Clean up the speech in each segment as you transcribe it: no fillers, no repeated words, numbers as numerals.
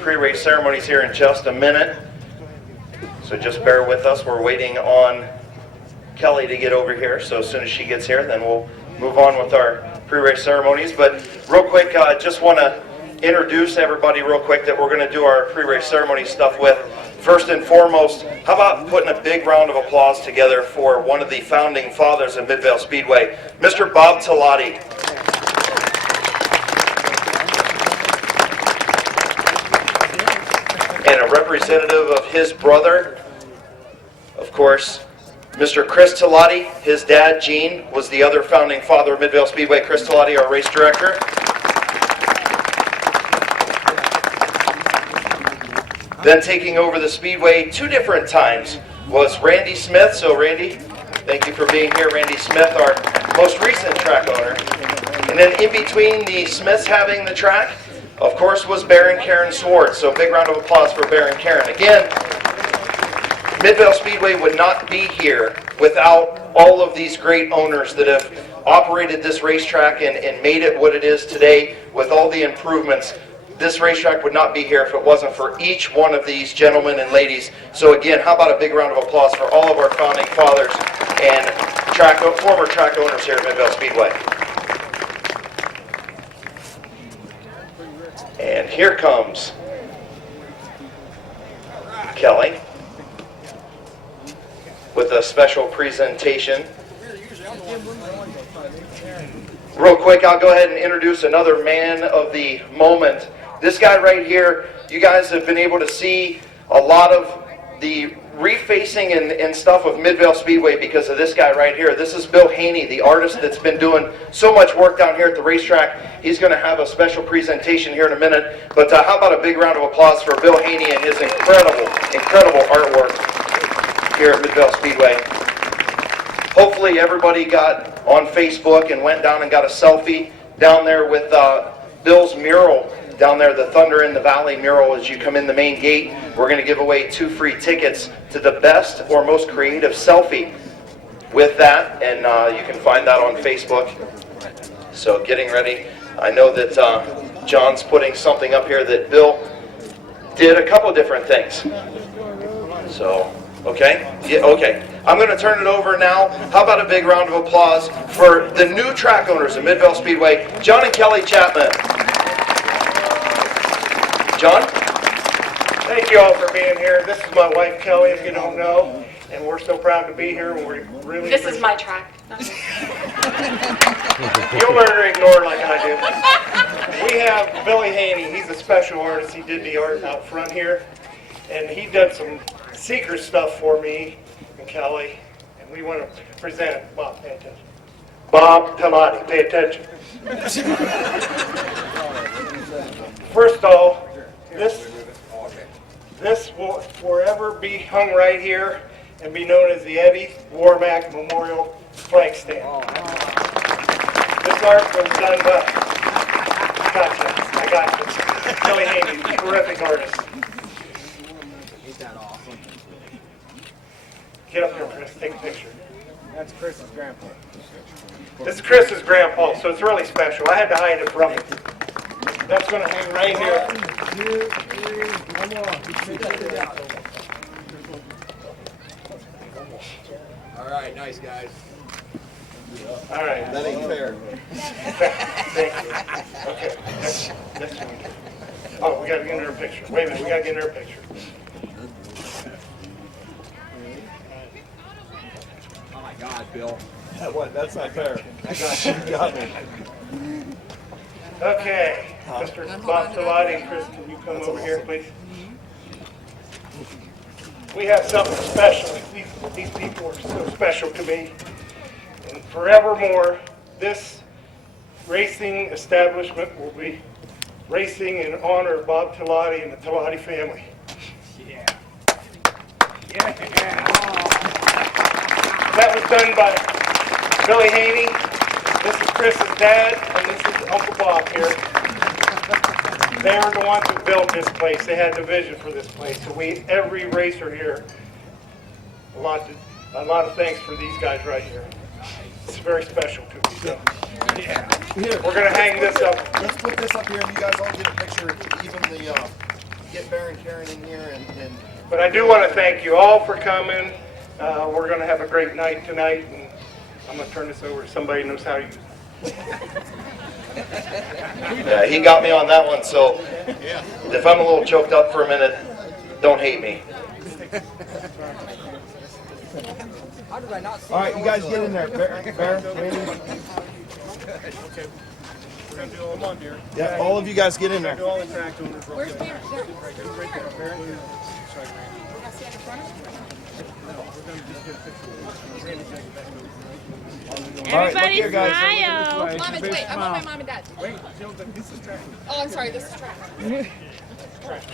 pre-race ceremonies here in just a minute. So just bear with us. We're waiting on Kelly to get over here. So as soon as she gets here, then we'll move on with our pre-race ceremonies. But real quick, I just want to introduce everybody real quick that we're going to do our pre-race ceremony stuff with. First and foremost, how about putting a big round of applause together for one of the founding fathers of Midvale Speedway, Mr. Bob Talati. And a representative of his brother, of course, Mr. Chris Talati. His dad, Gene, was the other founding father of Midvale Speedway. Chris Talati, our race director. Then taking over the Speedway 2 different times was Randy Smith. So Randy, thank you for being here. Randy Smith, our most recent track owner. And then in between the Smiths having the track, of course, was Baron Karen Swartz. So big round of applause for Baron Karen. Again, Midvale Speedway would not be here without all of these great owners that have operated this racetrack and made it what it is today with all the improvements. This racetrack would not be here if it wasn't for each one of these gentlemen and ladies. So again, how about a big round of applause for all of our founding fathers and former track owners here at Midvale Speedway. And here comes Kelly with a special presentation. Real quick, I'll go ahead and introduce another man of the moment. This guy right here, you guys have been able to see a lot of the refacing and stuff of Midvale Speedway because of this guy right here. This is Bill Haney, the artist that's been doing so much work down here at the racetrack. He's going to have a special presentation here in a minute. But how about a big round of applause for Bill Haney and his incredible artwork here at Midvale Speedway. Hopefully everybody got on Facebook and went down and got a selfie down there with Bill's mural. Down there, the Thunder in the Valley mural as you come in the main gate. We're going to give away 2 free tickets to the best or most creative selfie with that, and you can find that on Facebook. So getting ready. I know that John's putting something up here that Bill did a couple different things. So, okay? Yeah, okay. I'm going to turn it over now. How about a big round of applause for the new track owners of Midvale Speedway, John and Kelly Chapman. John? Thank you all for being here. This is my wife, Kelly, if you don't know, and we're so proud to be here. This is my track. You'll learn to ignore like I do. We have Billy Haney. He's a special artist. He did the art out front here, and he did some secret stuff for me and Kelly, and we want to present it. Bob, pay attention. Bob Talati, pay attention. First of all, this will forever be hung right here and be known as the Eddie Warmack Memorial Flag Stand. This art was done by, I got you. Kelly Haney, terrific artist. Ain't that awesome? Get up here, Chris, take a picture. That's Chris's grandpa. This is Chris's grandpa, so it's really special. I had to hide it from him. That's going to hang right here. 2, 3, one more. All right, nice guys. All right. That ain't fair. Thank you. Okay. Next one. Oh, we got to get in her picture. Wait a minute, we got to get in her picture. Oh my God, Bill. That's not fair. I got you. You got me. Okay. Mr. Bob Talati and Chris, can you come over here, please? We have something special. These people are so special to me. And forevermore, this racing establishment will be racing in honor of Bob Talati and the Talati family. Yeah. That was done by Billy Haney. This is Chris's dad, and this is Uncle Bob here. They are the ones who built this place. They had the vision for this place. So every racer here, a lot of thanks for these guys right here. It's very special to me. So, Here, we're going to hang this up. let's put this up here and you guys all get a picture, even the get Baron Karen in here and But I do want to thank you all for coming. We're going to have a great night tonight, and I'm going to turn this over to somebody who knows how to use it. Yeah, he got me on that one, so if I'm a little choked up for a minute, don't hate me. all right, you guys get in there. Baron, Randy. Okay. We're going to do them on here. Yeah, all of you guys get in there. Do all the track owners real Where's quick. Baron? Right there, Baron. All right, look Everybody here, guys. smile. Mom, it's wait. I want my mom and dad. Wait, this is track. Oh, I'm sorry. This is track.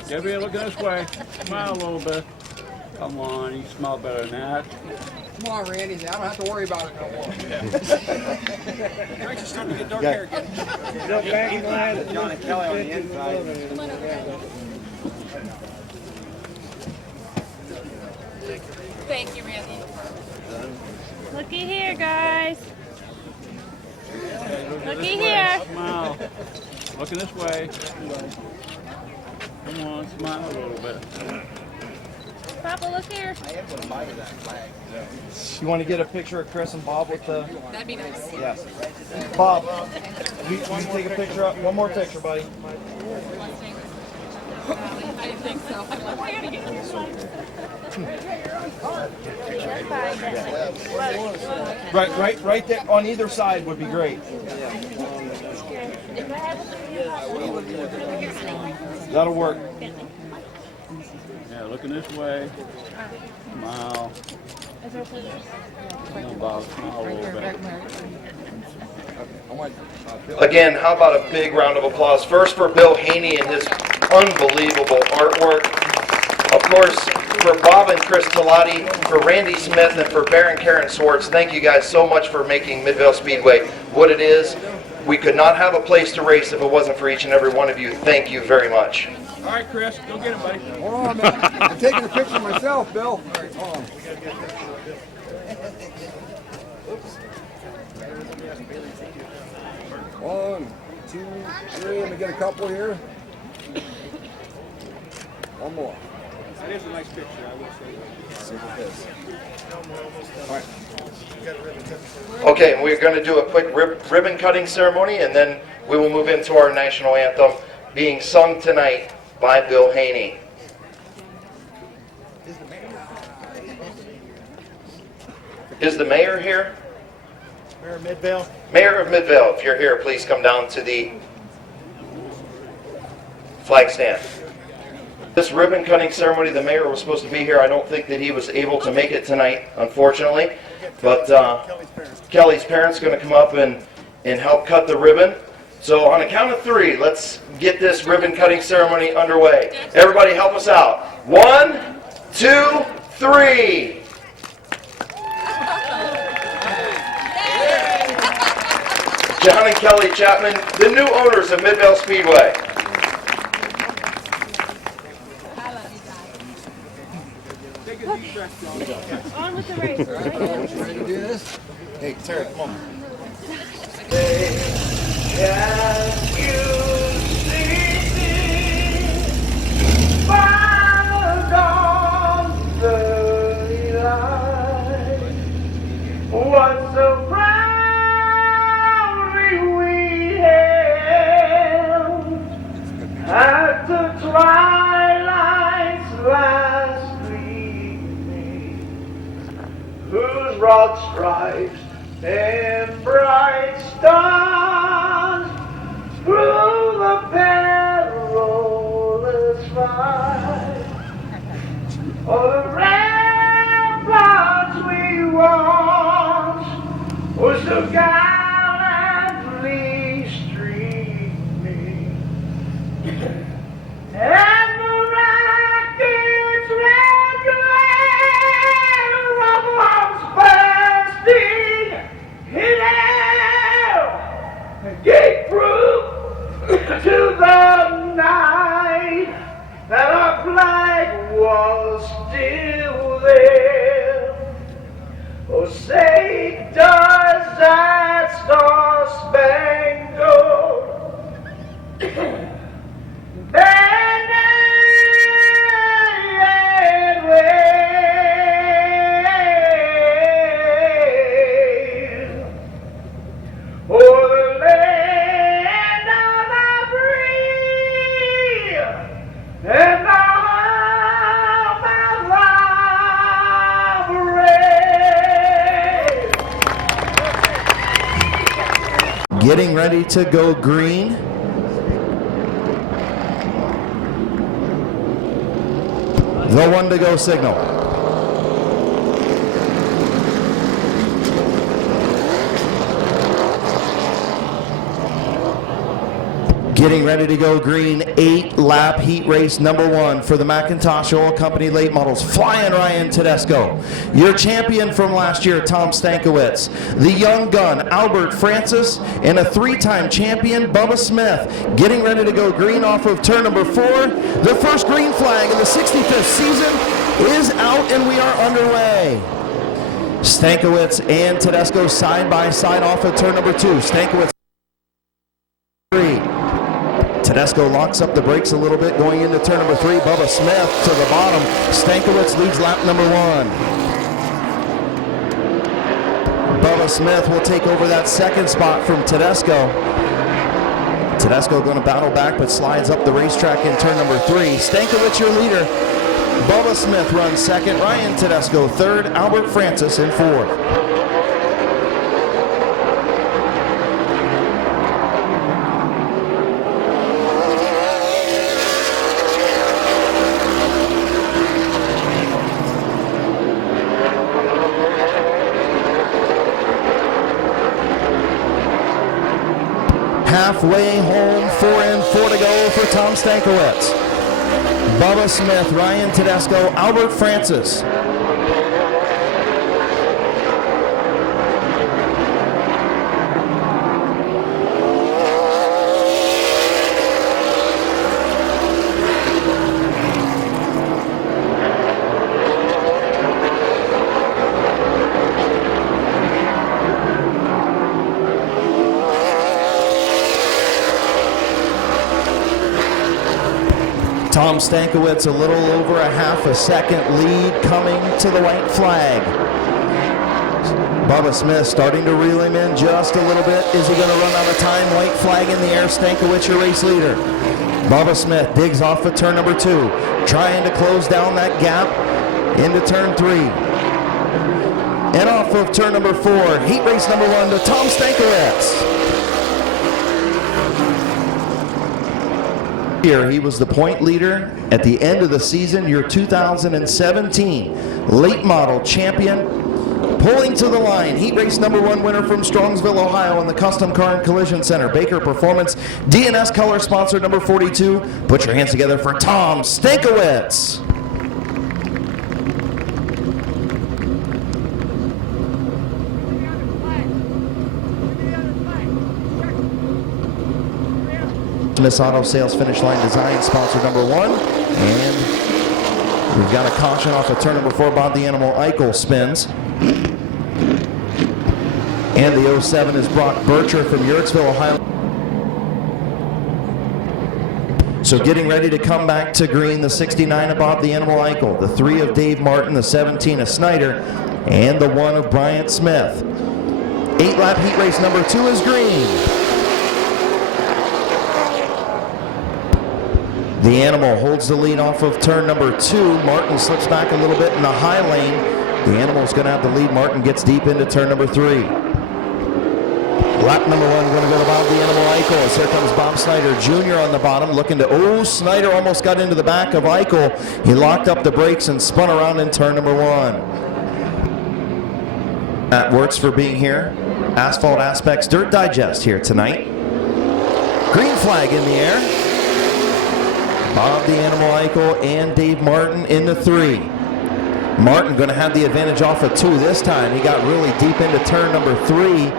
Debbie, look this way. Smile a little bit. Come on, you smell better than that. Come on, Randy. I don't have to worry about it no more. Frank's starting to get dark hair again. John and Kelly on the inside. Come on over here. Thank you, Randy. Looky here, guys. Looky here. Smile. Looking this way. Come on, smile a little bit. Papa, look here. You want to get a picture of Chris and Bob with the? That'd be nice. Yes. Bob, we take a picture. One more picture, buddy. I didn't think so. I'm like, I gotta get this one. Right there on either side would be great. That'll work. Yeah, looking this way. Smile. Come on, Bob, smile a little bit. Again, how about a big round of applause? First for Bill Haney and his unbelievable artwork. Of course, for Bob and Chris Talati, for Randy Smith, and for Baron Karen Swartz, thank you guys so much for making Midvale Speedway what it is. We could not have a place to race if it wasn't for each and every one of you. Thank you very much. All right, Chris, go get him, buddy. Hold on, man. I'm taking a picture myself, Bill. Hold on. One, two, three. Let me get a couple here. One more. That is a nice picture, I will say that. Okay, we're going to do a quick ribbon cutting ceremony, and then we will move into our national anthem being sung tonight by Bill Haney. Is the mayor here? Mayor of Midvale. Mayor of Midvale, if you're here, please come down to the flag stand. This ribbon cutting ceremony, the mayor was supposed to be here. I don't think that he was able to make it tonight, unfortunately. But Kelly's parents are going to come up and help cut the ribbon. So on a count of three, let's get this ribbon cutting ceremony underway. Everybody help us out. 1, 2, 3. John and Kelly Chapman, the new owners of Midvale Speedway. On with the race. Ready to do this? Hey, Tara, come on. What so proudly we hailed at the twilight's last gleaming, whose broad stripes and bright stars through the perilous fight. Oh, the ramparts we watched were so gallantly streaming, and the racket's red glare of arms bursting in air gave proof to the night that our flag was still there. Oh, say does that star-spangled banner Getting ready to go green. The 1 to go signal. Getting ready to go green, 8-lap heat race number 1 for the McIntosh Oil Company late models. Flying Ryan Tedesco. Your champion from last year, Tom Stankiewicz. The young gun, Albert Francis. And a 3-time champion, Bubba Smith. Getting ready to go green off of turn number 4. The first green flag in the 65th season is out and we are underway. Stankiewicz and Tedesco side by side off of turn number 2. Stankiewicz 3. Tedesco locks up the brakes a little bit going into turn number 3. Bubba Smith to the bottom. Stankiewicz leads lap number 1. Bubba Smith will take over that second spot from Tedesco. Tedesco going to battle back but slides up the racetrack in turn number 3. Stankiewicz your leader. Bubba Smith runs second. Ryan Tedesco third. Albert Francis in fourth. Halfway home, 4 and 4 to go for Tom Stankiewicz. Bubba Smith, Ryan Tedesco, Albert Francis. Tom Stankiewicz a little over a half a second lead coming to the white flag. Bubba Smith starting to reel him in just a little bit. Is he going to run out of time? White flag in the air. Stankiewicz your race leader. Bubba Smith digs off of turn number 2, trying to close down that gap into turn 3. And off of turn number 4, heat race number 1 to Tom Stankiewicz. He was the point leader at the end of the season, your 2017 late model champion. Pulling to the line, heat race number 1 winner from Strongsville, Ohio in the Custom Car and Collision Center. Baker Performance, DNS color sponsor number 42. Put your hands together for Tom Stankiewicz. Miss Auto Sales Finish Line Design, sponsor number 1. And we've got a caution off of turn number 4. Bob the Animal Eichel spins. And the 07 is Brock Bircher from Yurtsville, Ohio. So getting ready to come back to green, the 69 of Bob the Animal Eichel, the 3 of Dave Martin, the 17 of Snyder, and the 1 of Bryant Smith. 8-lap heat race number 2 is green. The Animal holds the lead off of turn number 2. Martin slips back a little bit in the high lane. The Animal's going to have the lead. Martin gets deep into turn number 3. Lap number 1 going to go to Bob the Animal Eichel. As here comes Bob Snyder Jr. on the bottom, looking to, Snyder almost got into the back of Eichel. He locked up the brakes and spun around in turn number 1. Matt Wirtz for being here. Asphalt Aspects Dirt Digest here tonight. Green flag in the air. Bob the Animal Eichel and Dave Martin in the 3. Martin going to have the advantage off of 2 this time. He got really deep into turn number 3.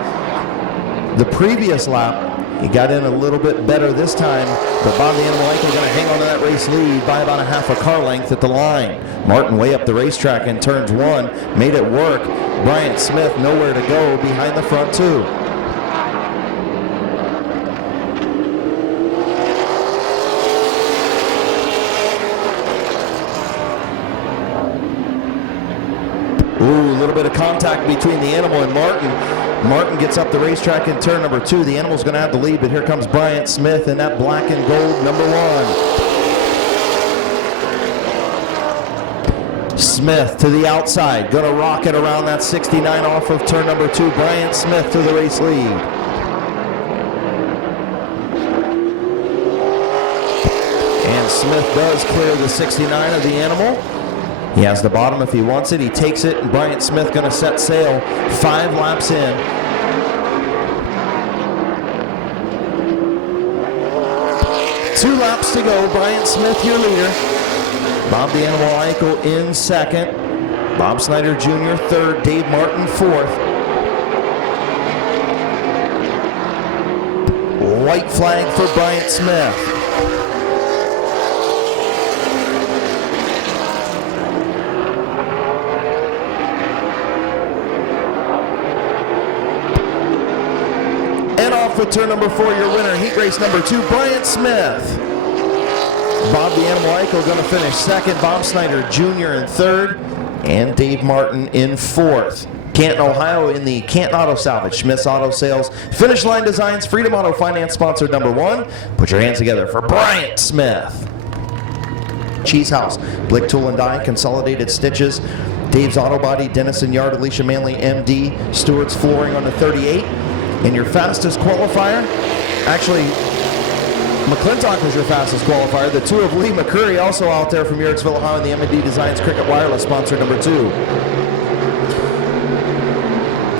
The previous lap, he got in a little bit better this time, but Bob the Animal Eichel going to hang on to that race lead by about a half a car length at the line. Martin way up the racetrack in turns 1, made it work. Bryant Smith nowhere to go behind the front 2. A little bit of contact between the Animal and Martin. Martin gets up the racetrack in turn number 2. The Animal's going to have the lead, but here comes Bryant Smith in that black and gold number 1. Smith to the outside, going to rocket around that 69 off of turn number 2. Bryant Smith to the race lead. And Smith does clear the 69 of the animal. He has the bottom if he wants it. He takes it, and Bryant Smith going to set sail 5 laps in. Two laps to go. Bryant Smith, your leader. Bob the Animal Eichel in second. Bob Snyder Jr. third. Dave Martin fourth. White flag for Bryant Smith. And off with turn number 4, your winner, heat race number 2, Bryant Smith. Bob the Animal Eichel going to finish second. Bob Snyder Jr. in third. And Dave Martin in fourth. Canton, Ohio in the Canton Auto Salvage, Schmidt's Auto Sales, Finish Line Designs, Freedom Auto Finance sponsor number 1. Put your hands together for Bryant Smith. Cheese House, Blick Tool and Die, Consolidated Stitches, Dave's Auto Body, Dennison Yard, Alicia Manley, MD, Stewart's Flooring on the 38. And your fastest qualifier, actually, McClintock was your fastest qualifier. The 2 of Lee McCurry also out there from Yorksville, Ohio, in the M&D Designs Cricket Wireless sponsor number 2.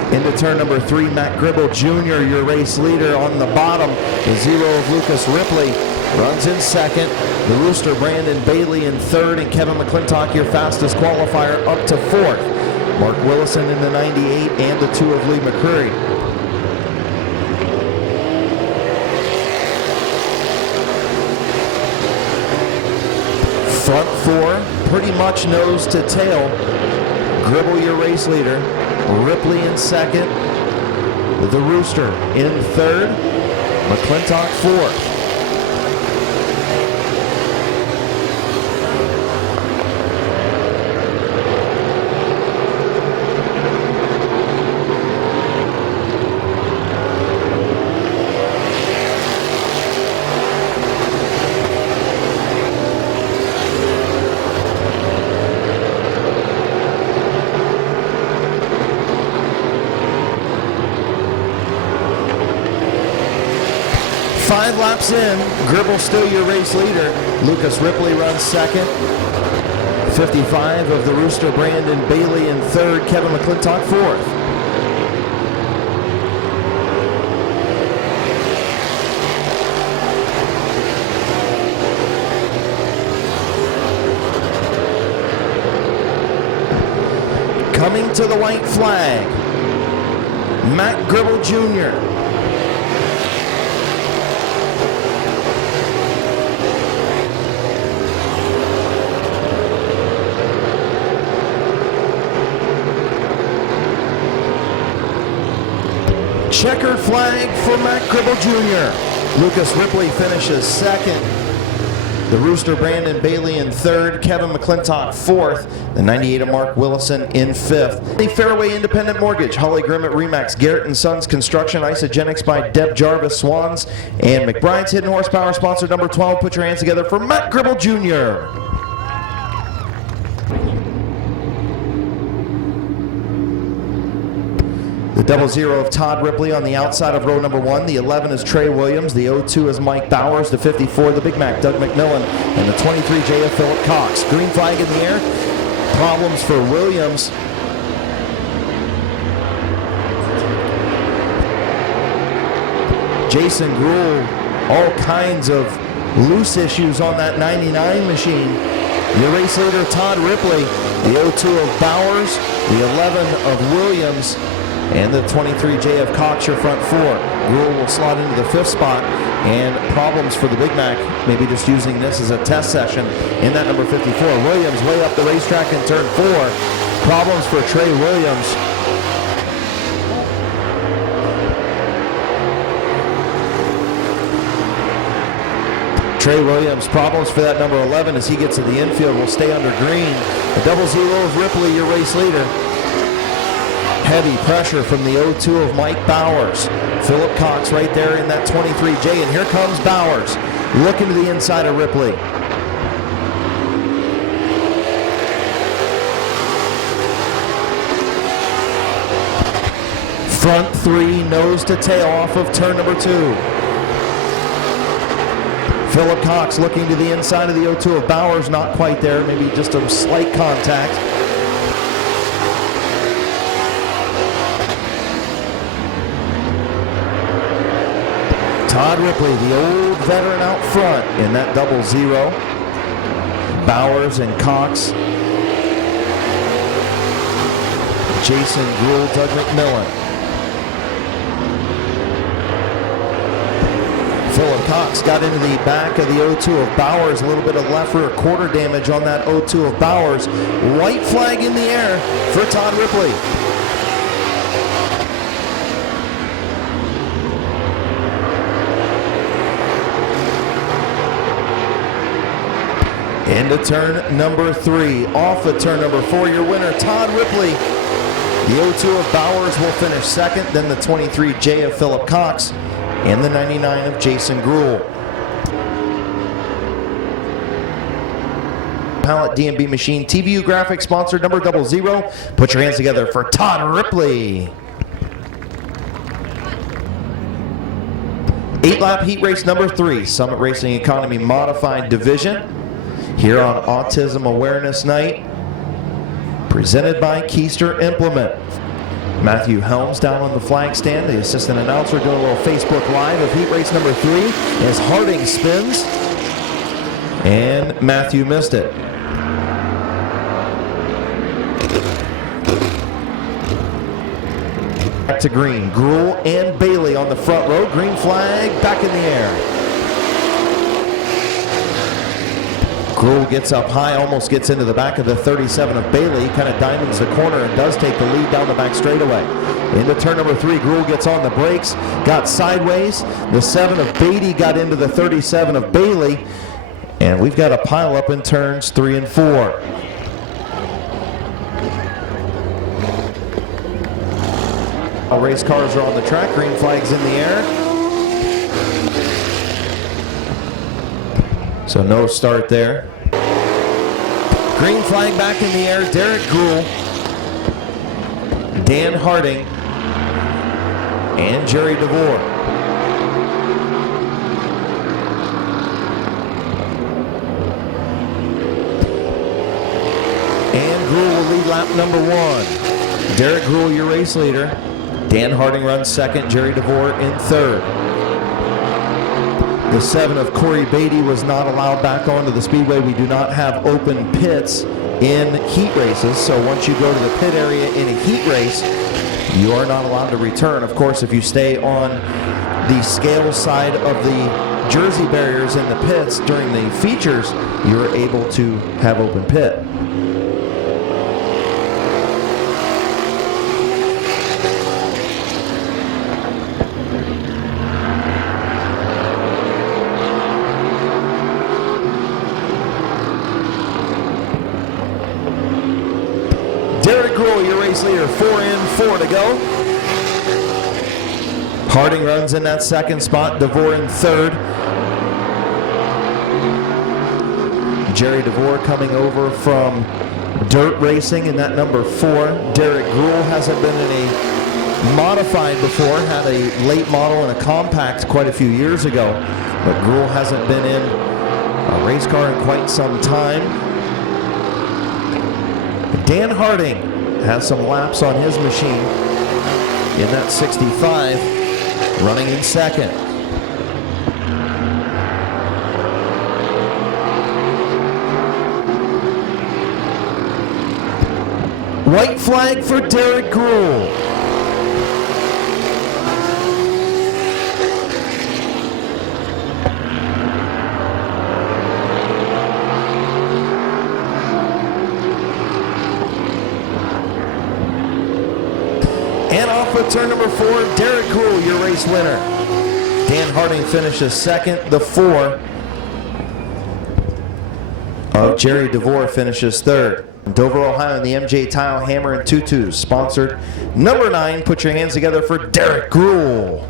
Into turn number 3, Matt Gribble Jr., your race leader on the bottom. The 0 of Lucas Ripley runs in second. The Rooster Brandon Bailey in third, and Kevin McClintock, your fastest qualifier, up to fourth. Mark Willison in the 98 and the 2 of Lee McCurry. Front 4, pretty much nose to tail. Gribble, your race leader. Ripley in second. The Rooster in third. McClintock fourth. Five laps in, Gribble still your race leader. Lucas Ripley runs second. 55 of the Rooster Brandon Bailey in third. Kevin McClintock fourth. Coming to the white flag, Matt Gribble Jr. Checkered flag for Matt Gribble Jr. Lucas Ripley finishes second. The Rooster Brandon Bailey in third. Kevin McClintock fourth. The 98 of Mark Willison in fifth. The Fairway Independent Mortgage, Holly Grimmett Remax, Garrett & Sons Construction, Isogenics by Deb Jarvis Swans, and McBride's Hidden Horsepower sponsor number 12. Put your hands together for Matt Gribble Jr. The 00 of Todd Ripley on the outside of row number 1. The 11 is Trey Williams. The 02 is Mike Bowers. The 54, the Big Mac, Doug McMillan. And the 23J of Philip Cox. Green flag in the air. Problems for Williams. Jason Gruhl, all kinds of loose issues on that 99 machine. Your race leader, Todd Ripley. The 02 of Bowers. The 11 of Williams. And the 23J of Cox, your front 4. Gruhl will slot into the 5th spot. And problems for the Big Mac, maybe just using this as a test session in that number 54. Williams way up the racetrack in turn 4. Problems for Trey Williams. Trey Williams, problems for that number 11 as he gets to the infield, will stay under green. The 00 of Ripley, your race leader. Heavy pressure from the 02 of Mike Bowers. Philip Cox right there in that 23J, and here comes Bowers, looking to the inside of Ripley. Front 3, nose to tail off of turn number 2. Philip Cox looking to the inside of the O2 of Bowers, not quite there, maybe just a slight contact. Todd Ripley, the old veteran out front in that 0-0. Bowers and Cox. Jason Gruhl, Doug McMillan. Philip Cox got into the back of the O2 of Bowers. A little bit of left rear quarter damage on that O2 of Bowers. White flag in the air for Todd Ripley. Into turn number 3, off of turn number 4, your winner, Todd Ripley. The O2 of Bowers will finish second, then the 23J of Philip Cox, and the 99 of Jason Gruhl. Pallet DMB Machine TVU Graphics sponsor number 00. Put your hands together for Todd Ripley. 8-lap heat race number 3, Summit Racing Economy Modified Division. Here on Autism Awareness Night, presented by Keister Implement. Matthew Helms down on the flag stand, the assistant announcer doing a little Facebook Live of heat race number 3 as Harding spins, and Matthew missed it. Back to green, Gruhl and Bailey on the front row, green flag back in the air. Gruhl gets up high, almost gets into the back of the 37 of Bailey, kind of diamonds the corner and does take the lead down the back straightaway. Into turn number 3, Gruhl gets on the brakes, got sideways. The 7 of Beatty got into the 37 of Bailey, and we've got a pile up in turns 3 and 4. All race cars are on the track, green flags in the air. So no start there. Green flag back in the air, Derek Gruhl, Dan Harding, and Jerry DeVore. And Gruhl will lead lap number 1. Derek Gruhl, your race leader. Dan Harding runs second, Jerry DeVore in third. The 7 of Corey Beatty was not allowed back onto the speedway. We do not have open pits in heat races, so once you go to the pit area in a heat race, you are not allowed to return. Of course, if you stay on the scale side of the jersey barriers in the pits during the features, you're able to have open pit. Derek Gruhl, your race leader, 4 in, 4 to go. Harding runs in that second spot, DeVore in third. Jerry DeVore coming over from dirt racing in that number 4. Derek Gruhl hasn't been in a modified before, had a late model and a compact quite a few years ago, but Gruhl hasn't been in a race car in quite some time. Dan Harding has some laps on his machine in that 65, running in second. White flag for Derek Gruhl. And off with turn number 4, Derek Gruhl, your race winner. Dan Harding finishes second. The 4 of Jerry DeVore finishes third. Dover, Ohio, and the MJ Tile Hammer and Tutus, sponsored number 9. Put your hands together for Derek Gruhl.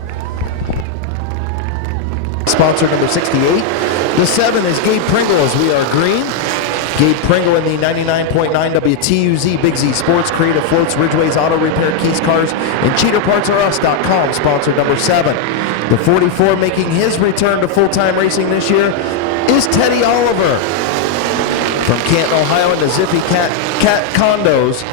Sponsor number 68. The 7 is Gabe Pringle as we are green. Gabe Pringle in the 99.9 WTUZ Big Z Sports, Creative Floats, Ridgeway's Auto Repair, Keys Cars, and CheaterPartsRUs.com, sponsor number 7. The 44 making his return to full-time racing this year, is Teddy Oliver. From Canton, Ohio into Zippy Cat Condos,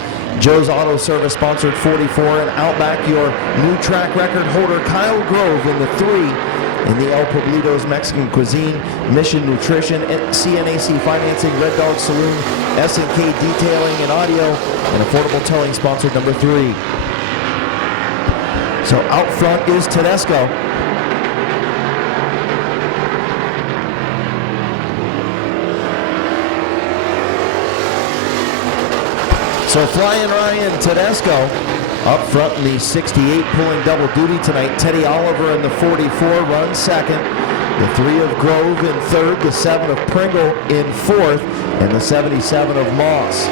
Joe's Auto Service sponsored 44, and Outback, your new track record holder, Kyle Grove in the 3. In the El Pueblitos Mexican Cuisine, Mission Nutrition, CNAC Financing, Red Dog Saloon, S&K Detailing and Audio, and Affordable Towing sponsored number 3. So out front is Tedesco. So Flying Ryan Tedesco up front in the 68, pulling double duty tonight. Teddy Oliver in the 44 runs second. The 3 of Grove in third. The 7 of Pringle in fourth. And the 77 of Moss.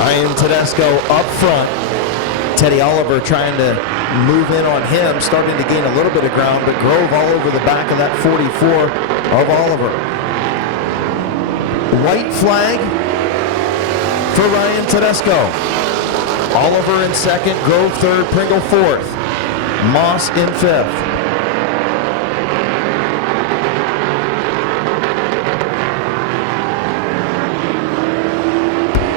Ryan Tedesco up front. Teddy Oliver trying to move in on him, starting to gain a little bit of ground, but Grove all over the back of that 44 of Oliver. White flag for Ryan Tedesco. Oliver in second, Grove third, Pringle fourth, Moss in fifth.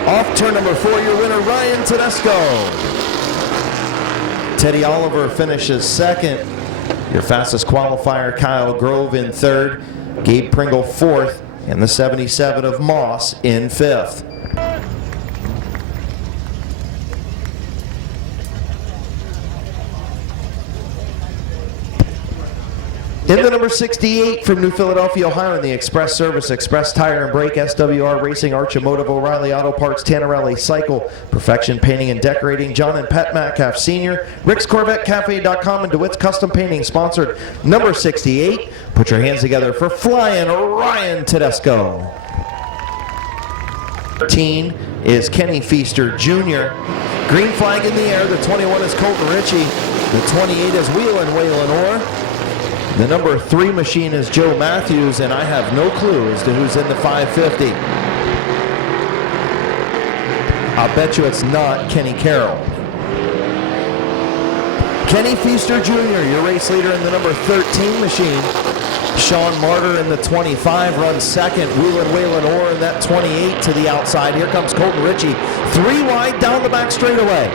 Off turn number 4, your winner, Ryan Tedesco. Teddy Oliver finishes second. Your fastest qualifier, Kyle Grove in third. Gabe Pringle fourth. And the 77 of Moss in fifth. In the number 68 from New Philadelphia, Ohio, in the Express Service, Express Tire and Brake, SWR Racing, Archimotive, O'Reilly Auto Parts, Tannerelli Cycle, Perfection Painting and Decorating, John and Pat Metcalf Sr., Rick's Corvette Cafe.com, and DeWitt's Custom Painting, sponsored number 68. Put your hands together for Flying Ryan Tedesco. 13 is Kenny Feaster Jr. Green flag in the air. The 21 is Colton Ritchie. The 28 is Wheelin' Waylon Orr. The number 3 machine is Joe Matthews, and I have no clue as to who's in the 550. I'll bet you it's not Kenny Carroll. Kenny Feaster Jr., your race leader in the number 13 machine. Sean Martyr in the 25 runs second. Wheelin' Waylon Orr in that 28 to the outside. Here comes Colton Ritchie. 3 wide down the back straightaway.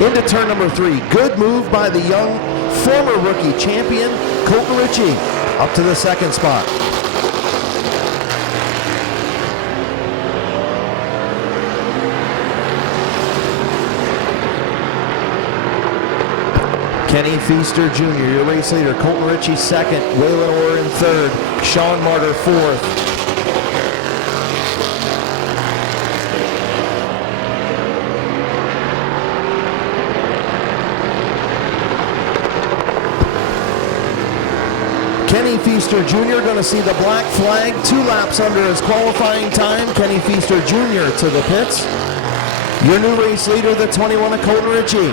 Into turn number 3. Good move by the young former rookie champion, Colton Ritchie, up to the second spot. Kenny Feaster Jr., your race leader. Colton Ritchie second. Waylon Orr in third. Sean Martyr fourth. Kenny Feaster Jr. going to see the black flag, 2 laps under his qualifying time. Kenny Feaster Jr. to the pits. Your new race leader, the 21 of Colton Ritchie.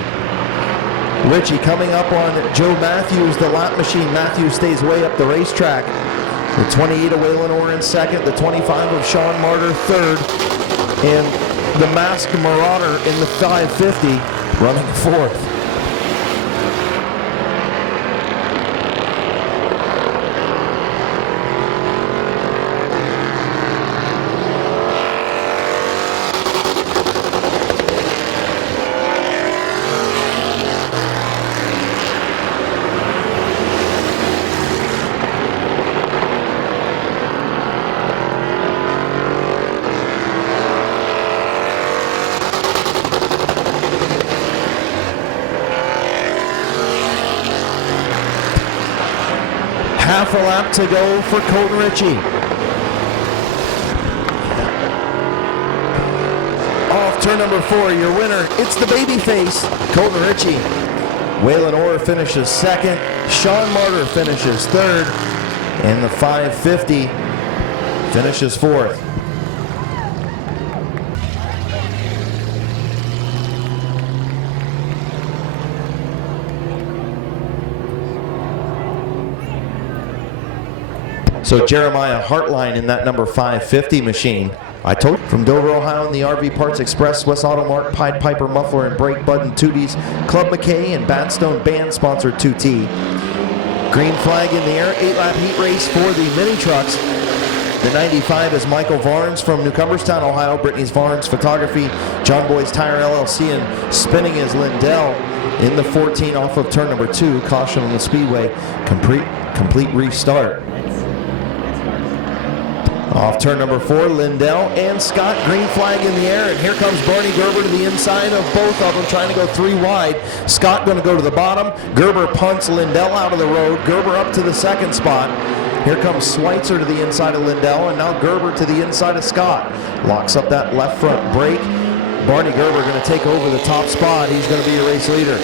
Ritchie coming up on Joe Matthews, the lap machine. Matthews stays way up the racetrack. The 28 of Waylon Orr in second. The 25 of Sean Martyr third. And the Masked Marauder in the 550 running fourth. Half a lap to go for Colton Ritchie. Off turn number 4, your winner, it's the babyface, Colton Ritchie. Waylon Orr finishes second. Sean Martyr finishes third. And the 550 finishes fourth. So Jeremiah Hartline in that number 550 machine. I told you, from Dover, Ohio, in the RV Parts Express, Swiss Auto Mart, Pied Piper Muffler and Brake Button, Tooties, Club McKay, and Badstone Band sponsored 2T. Green flag in the air, 8-lap heat race for the mini trucks. The 95 is Michael Varnes from New Cumberstown, Ohio. Brittany's Varnes Photography, John Boy's Tire LLC, and spinning is Lindell in the 14 off of turn number 2. Caution on the speedway, complete restart. Off turn number 4, Lindell and Scott, green flag in the air, and here comes Barney Gerber to the inside of both of them, trying to go 3 wide. Scott going to go to the bottom. Gerber punts Lindell out of the road. Gerber up to the second spot. Here comes Schweitzer to the inside of Lindell, and now Gerber to the inside of Scott. Locks up that left front brake. Barney Gerber going to take over the top spot. He's going to be your race leader.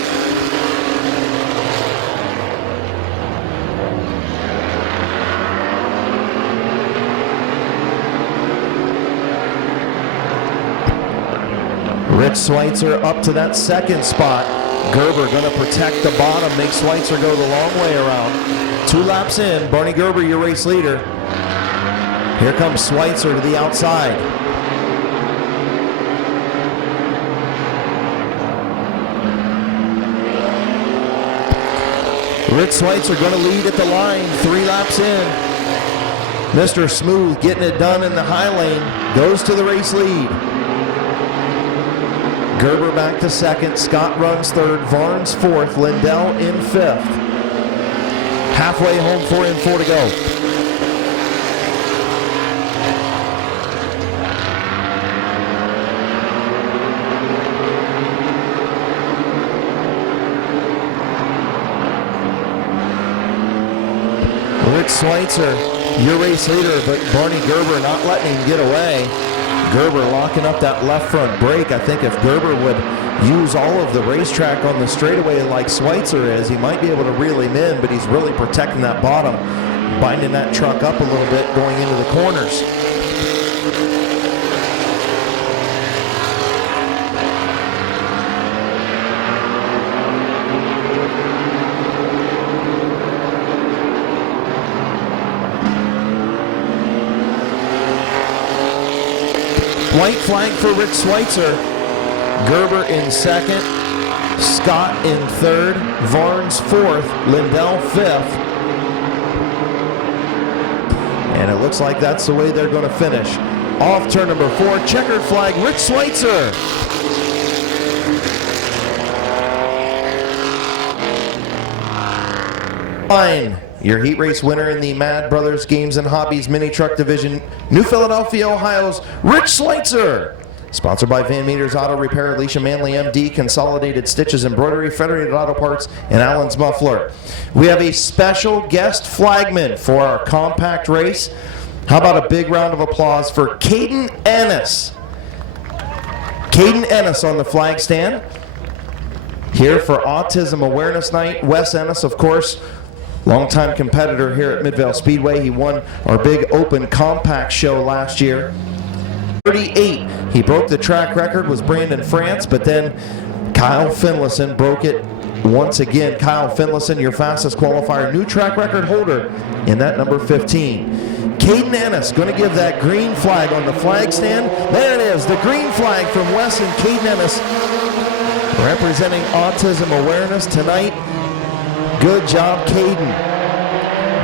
Rich Schweitzer up to that second spot. Gerber going to protect the bottom, make Schweitzer go the long way around. 2 laps in, Barney Gerber, your race leader. Here comes Schweitzer to the outside. Rich Schweitzer going to lead at the line, 3 laps in. Mr. Smooth getting it done in the high lane, goes to the race lead. Gerber back to second, Scott runs third, Varnes fourth, Lindell in fifth. Halfway home, 4 and 4 to go. Rich Schweitzer, your race leader, but Barney Gerber not letting him get away. Gerber locking up that left front brake. I think if Gerber would use all of the racetrack on the straightaway like Schweitzer is, he might be able to reel him in, but he's really protecting that bottom, binding that truck up a little bit going into the corners. White flag for Rich Schweitzer. Gerber in second, Scott in third, Varnes fourth, Lindell fifth. And it looks like that's the way they're going to finish. Off turn number 4, checkered flag, Rich Schweitzer. Fine. Your heat race winner in the Mad Brothers Games and Hobbies Mini Truck Division, New Philadelphia, Ohio's Rich Schweitzer. Sponsored by Van Meter's Auto Repair, Alicia Manley, MD, Consolidated Stitches Embroidery, Federated Auto Parts, and Allen's Muffler. We have a special guest flagman for our compact race. How about a big round of applause for Caden Ennis? Caden Ennis on the flag stand. Here for Autism Awareness Night. Wes Ennis, of course, longtime competitor here at Midvale Speedway. He won our big open compact show last year. 38. He broke the track record, was Brandon France, but then Kyle Finlayson broke it once again. Kyle Finlayson, your fastest qualifier, new track record holder in that number 15. Caden Ennis going to give that green flag on the flag stand. There it is, the green flag from Wes and Caden Ennis representing Autism Awareness tonight. Good job, Caden.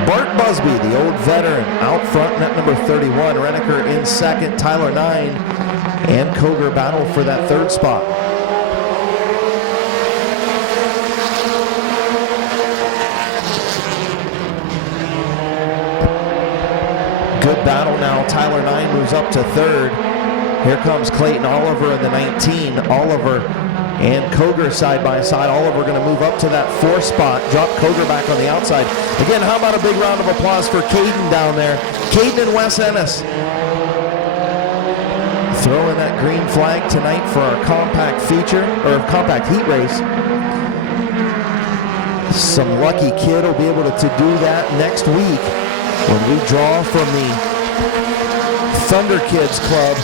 Bart Busby, the old veteran, out front, net number 31. Renneker in second, Tyler 9, and Koger battle for that third spot. Good battle now. Tyler 9 moves up to third. Here comes Clayton Oliver in the 19. Oliver and Koger side by side. Oliver going to move up to that 4th spot. Drop Koger back on the outside. Again, how about a big round of applause for Caden down there. Caden and Wes Ennis throwing that green flag tonight for our compact feature, or compact heat race. Some lucky kid will be able to do that next week when we draw from the Thunder Kids Club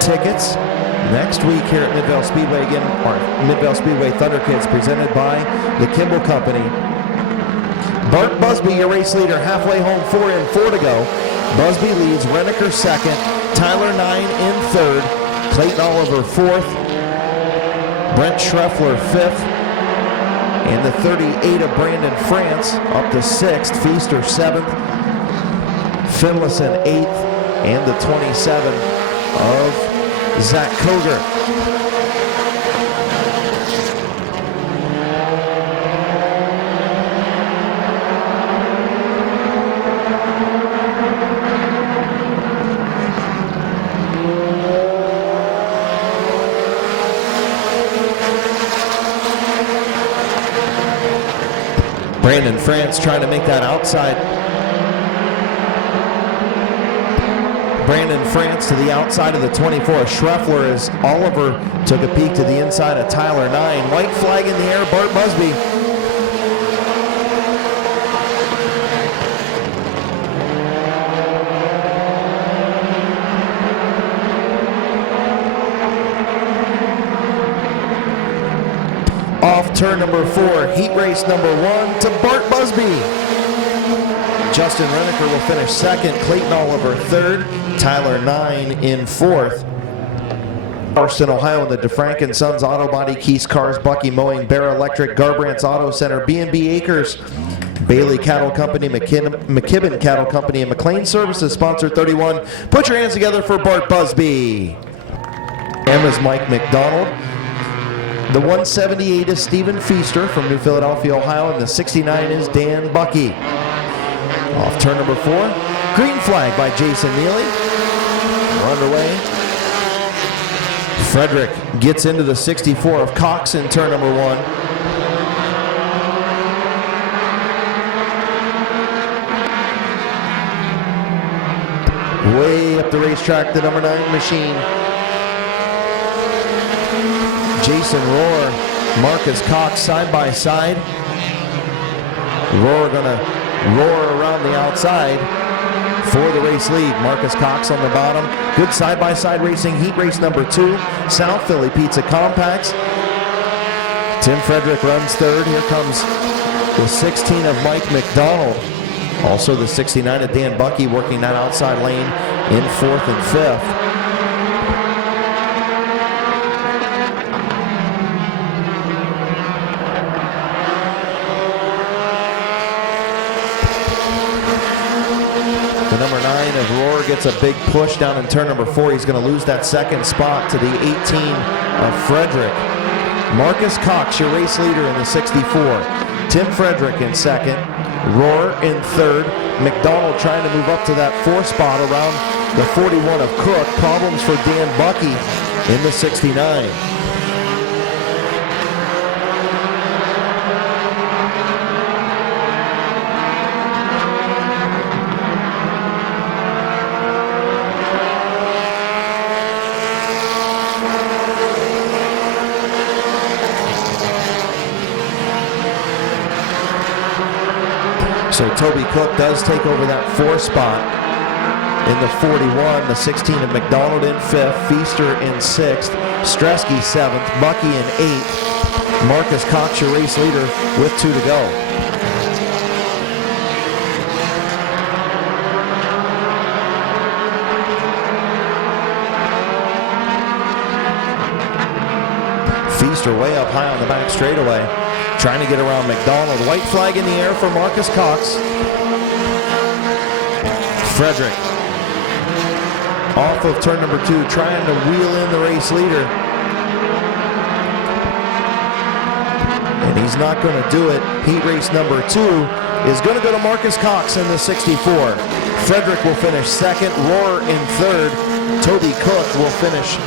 tickets next week here at Midvale Speedway again, or Midvale Speedway Thunder Kids presented by the Kimball Company. Bart Busby, your race leader, halfway home, 4 in, 4 to go. Busby leads, Reneker second, Tyler 9 in third, Clayton Oliver fourth, Brent Schreffler fifth, and the 38 of Brandon France up to sixth, Feaster seventh, Finlayson eighth, and the 27 of Zach Koger. Brandon France trying to make that outside. Brandon France to the outside of the 24. Schreffler as Oliver took a peek to the inside of Tyler 9. White flag in the air, Bart Busby. Off turn number 4, heat race number 1 to Bart Busby. Justin Reneker will finish second, Clayton Oliver third, Tyler 9 in fourth. Marston, Ohio, in the DeFrank & Sons Auto Body, Keys Cars, Bucky Mowing, Bear Electric, Garbrandt's Auto Center, B&B Acres, Bailey Cattle Company, McKibben Cattle Company, and McLean Services, sponsor 31. Put your hands together for Bart Busby. Emma's Mike McDonald. The 178 is Stephen Feaster from New Philadelphia, Ohio, and the 69 is Dan Bucky. Off turn number 4, green flag by Jason Neely. We're underway. Frederick gets into the 64 of Cox in turn number 1. Way up the racetrack, the number 9 machine. Jason Rohr, Marcus Cox side by side. Rohr gonna roar around the outside for the race lead. Marcus Cox on the bottom. Good side-by-side racing. Heat race number 2. South Philly Pizza Compacts. Tim Frederick runs third. Here comes the 16 of Mike McDonald. Also the 69 of Dan Bucky working that outside lane in 4th and 5th. The number 9 of Rohr gets a big push down in turn number 4. He's going to lose that second spot to the 18 of Frederick. Marcus Cox, your race leader in the 64. Tim Frederick in second. Rohr in third. McDonald trying to move up to that 4th spot around the 41 of Cook. Problems for Dan Bucky in the 69. So Toby Cook does take over that 4th spot in the 41. The 16 of McDonald in 5th, Feaster in 6th, Stresky 7th, Bucky in 8th. Marcus Cox, your race leader, with 2 to go. Feaster way up high on the back straightaway. Trying to get around McDonald. White flag in the air for Marcus Cox. Frederick off of turn number 2, trying to wheel in the race leader. And he's not going to do it. Heat race number 2 is going to go to Marcus Cox in the 64. Frederick will finish second. Rohr in third. Toby Cook will finish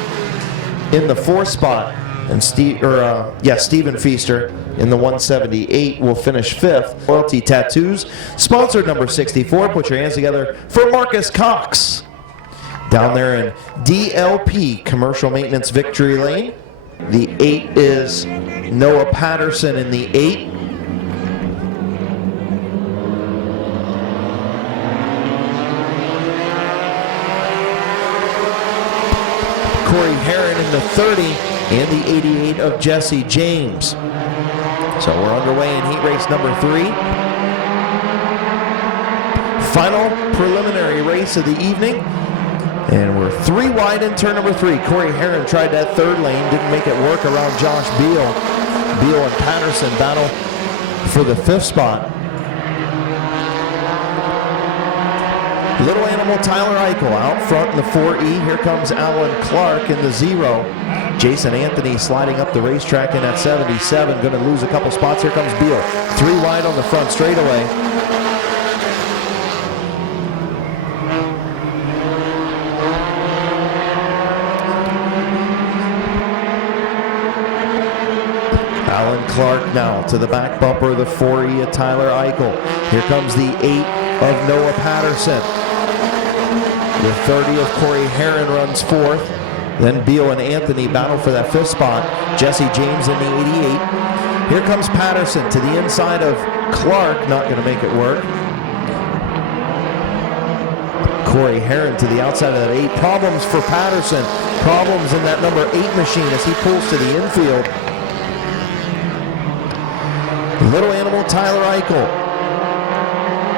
in the 4th spot. And Stephen Feaster in the 178 will finish 5th. Loyalty Tattoos, sponsored number 64. Put your hands together for Marcus Cox. Down there in DLP, Commercial Maintenance Victory Lane. The 8 is Noah Patterson in the 8. Corey Herron in the 30 and the 88 of Jesse James. So we're underway in heat race number 3. Final preliminary race of the evening. And we're 3 wide in turn number 3. Corey Herron tried that third lane, didn't make it work around Josh Beal. Beal and Patterson battle for the 5th spot. Little Animal Tyler Eichel out front in the 4E. Here comes Alan Clark in the 0. Jason Anthony sliding up the racetrack in that 77. Going to lose a couple spots. Here comes Beal. 3 wide on the front straightaway. Alan Clark now to the back bumper of the 4E of Tyler Eichel. Here comes the 8 of Noah Patterson. The 30 of Corey Herron runs 4th. Then Beal and Anthony battle for that 5th spot. Jesse James in the 88. Here comes Patterson to the inside of Clark. Not going to make it work. Corey Herron to the outside of that 8. Problems for Patterson. Problems in that number 8 machine as he pulls to the infield. Little Animal Tyler Eichel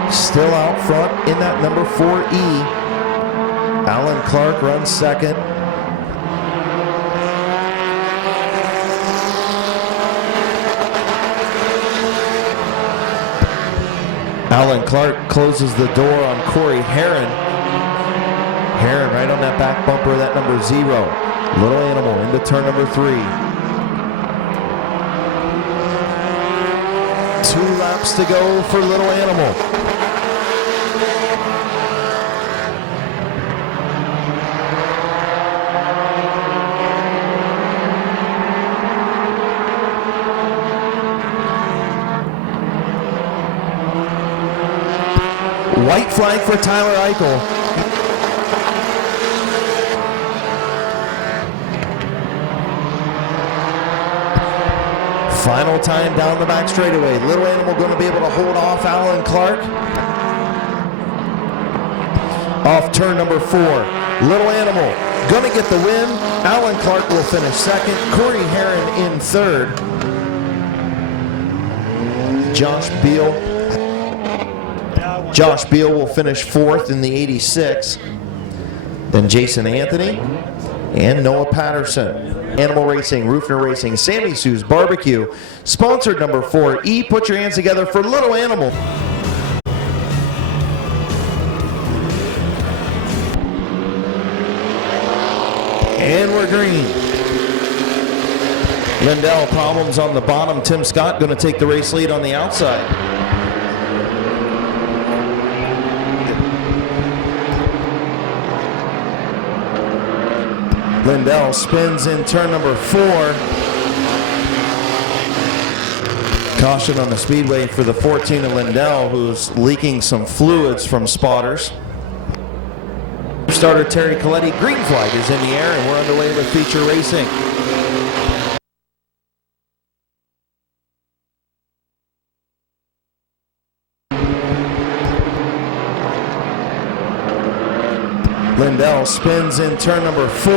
still out front in that number 4E. Alan Clark runs 2nd. Alan Clark closes the door on Corey Herron. Herron right on that back bumper of that number 0. Little Animal into turn number 3. 2 laps to go for Little Animal. White flag for Tyler Eichel. Final time down the back straightaway. Little Animal going to be able to hold off Alan Clark. Off turn number 4. Little Animal going to get the win. Alan Clark will finish 2nd. Corey Herron in 3rd. Josh Beal will finish 4th in the 86. Then Jason Anthony and Noah Patterson. Animal Racing, Rufner Racing, Sammy Sue's Barbecue. Sponsored number 4E. Put your hands together for Little Animal. And we're green. Lindell problems on the bottom. Tim Scott going to take the race lead on the outside. Lindell spins in turn number 4. Caution on the speedway for the 14 of Lindell, who's leaking some fluids from spotters. Starter Terry Coletti, green flag is in the air, and we're underway with feature racing. Lindell spins in turn number 4.